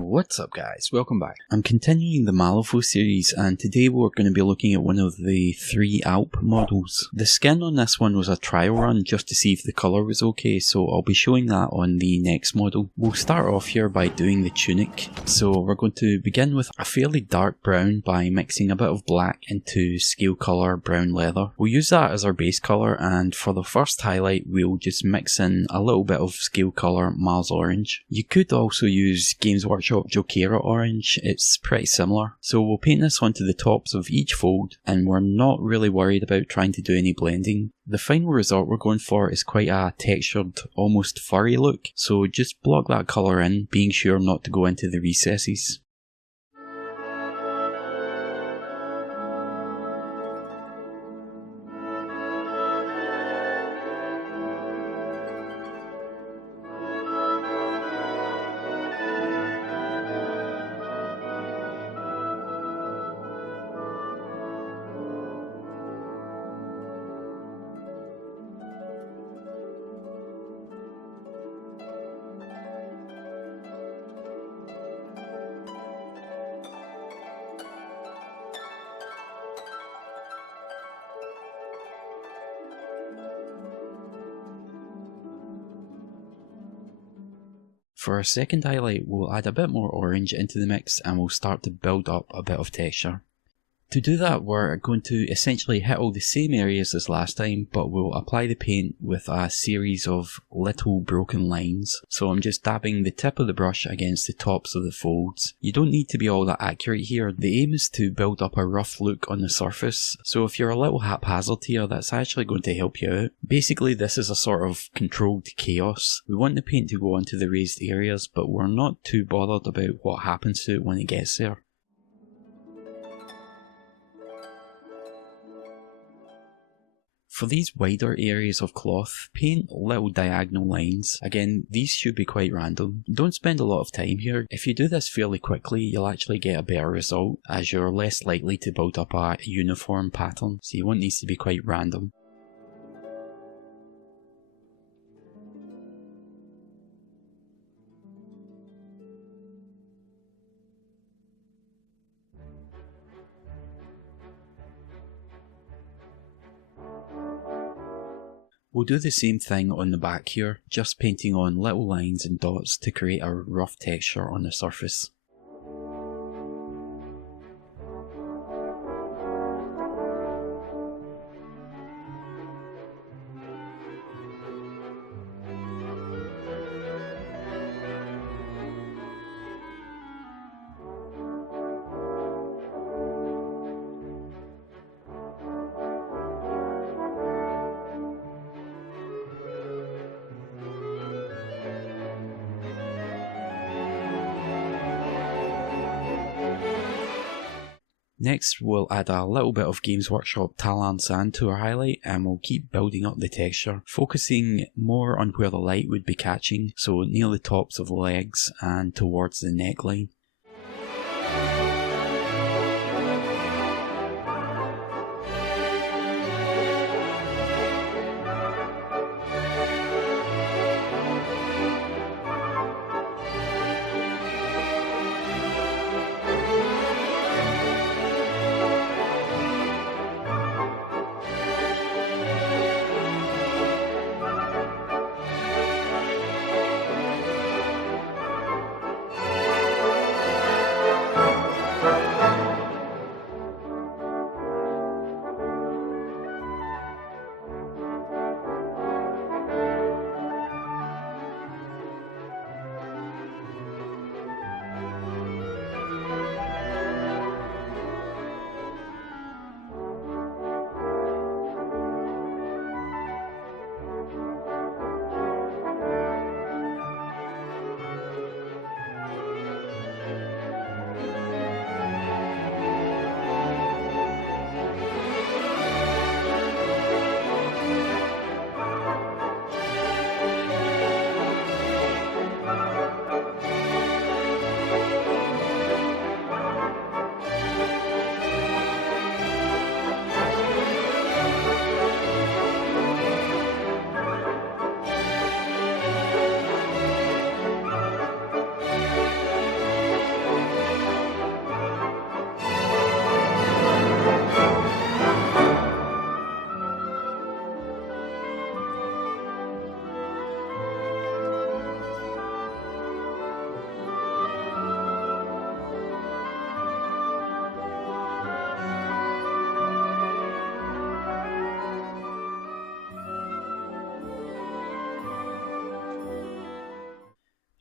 What's up guys, welcome back. I'm continuing the Malifaux series and today we're going to be looking at one of the 3 Alp models. The skin on this one was a trial run just to see if the colour was okay, so I'll be showing that on the next model. We'll start off here by doing the Tunic. So we're going to begin with a fairly dark brown by mixing a bit of black into scale colour brown leather. We'll use that as our base colour, and for the first highlight we'll just mix in a little bit of scale colour Mars orange. You could also use Games Workshop Jokaero orange, it's pretty similar. So we'll paint this onto the tops of each fold and we're not really worried about trying to do any blending. The final result we're going for is quite a textured, almost furry look, so just block that colour in, being sure not to go into the recesses. For our second highlight, we'll add a bit more orange into the mix and we'll start to build up a bit of texture. To do that, we're going to essentially hit all the same areas as last time, but we'll apply the paint with a series of little broken lines. So I'm just dabbing the tip of the brush against the tops of the folds. You don't need to be all that accurate here. The aim is to build up a rough look on the surface, so if you're a little haphazard here, that's actually going to help you out. Basically, this is a sort of controlled chaos. We want the paint to go onto the raised areas, but we're not too bothered about what happens to it when it gets there. For these wider areas of cloth, paint little diagonal lines. Again, these should be quite random. Don't spend a lot of time here. If you do this fairly quickly, you'll actually get a better result, as you're less likely to build up a uniform pattern, so you want these to be quite random. We'll do the same thing on the back here, just painting on little lines and dots to create a rough texture on the surface. Next, we'll add a little bit of Games Workshop Talan Sand to our highlight and we'll keep building up the texture, focusing more on where the light would be catching, so near the tops of the legs and towards the neckline.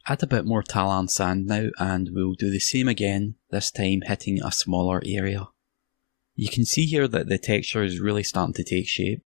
Add a bit more Talon sand now and we'll do the same again, this time hitting a smaller area. You can see here that the texture is really starting to take shape.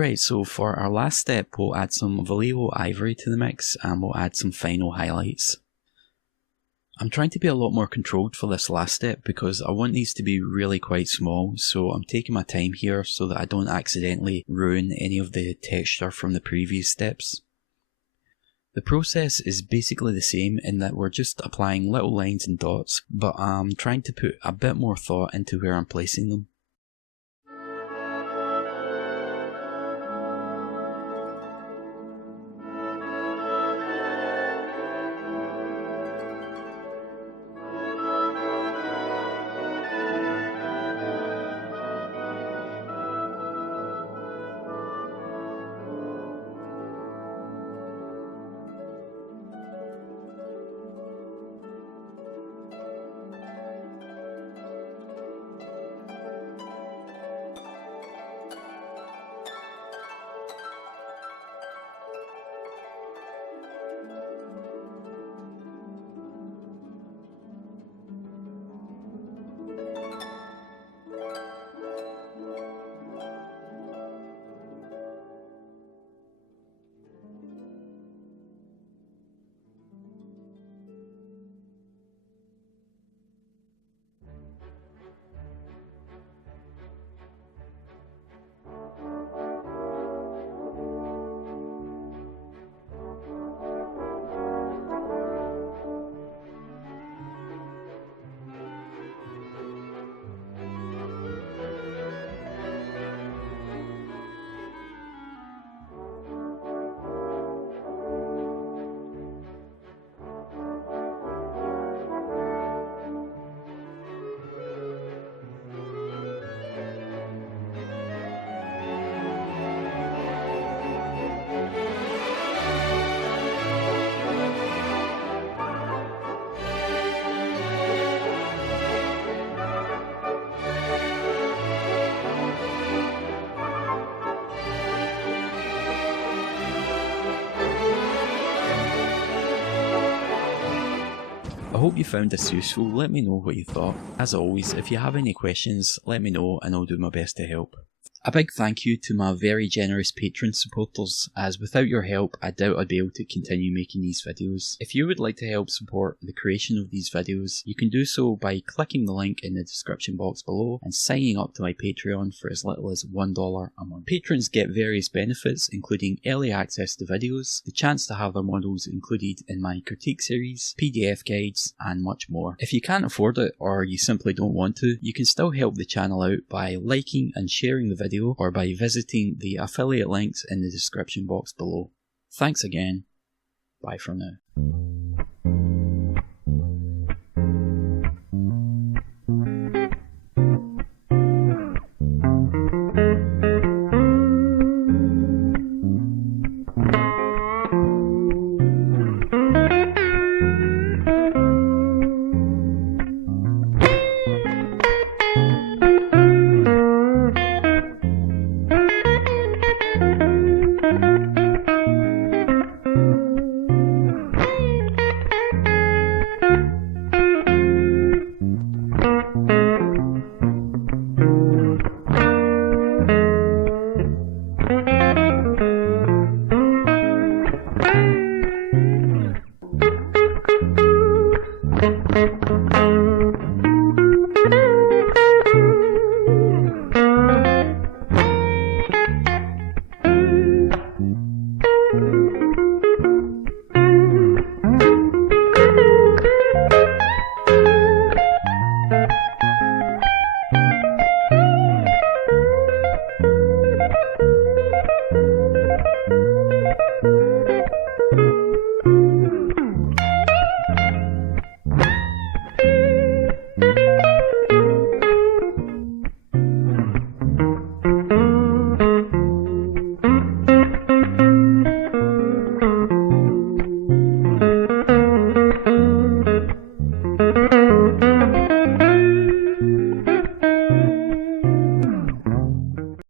Alright, so for our last step we'll add some Malifaux Ivory to the mix and we'll add some final highlights. I'm trying to be a lot more controlled for this last step because I want these to be really quite small, so I'm taking my time here so that I don't accidentally ruin any of the texture from the previous steps. The process is basically the same in that we're just applying little lines and dots, but I'm trying to put a bit more thought into where I'm placing them. I hope you found this useful. Let me know what you thought. As always, if you have any questions, let me know and I'll do my best to help. A big thank you to my very generous Patreon supporters, as without your help I doubt I'd be able to continue making these videos. If you would like to help support the creation of these videos, you can do so by clicking the link in the description box below and signing up to my Patreon for as little as $1 a month. Patrons get various benefits including early access to videos, the chance to have their models included in my critique series, PDF guides and much more. If you can't afford it or you simply don't want to, you can still help the channel out by liking and sharing the video or by visiting the affiliate links in the description box below. Thanks again. Bye for now.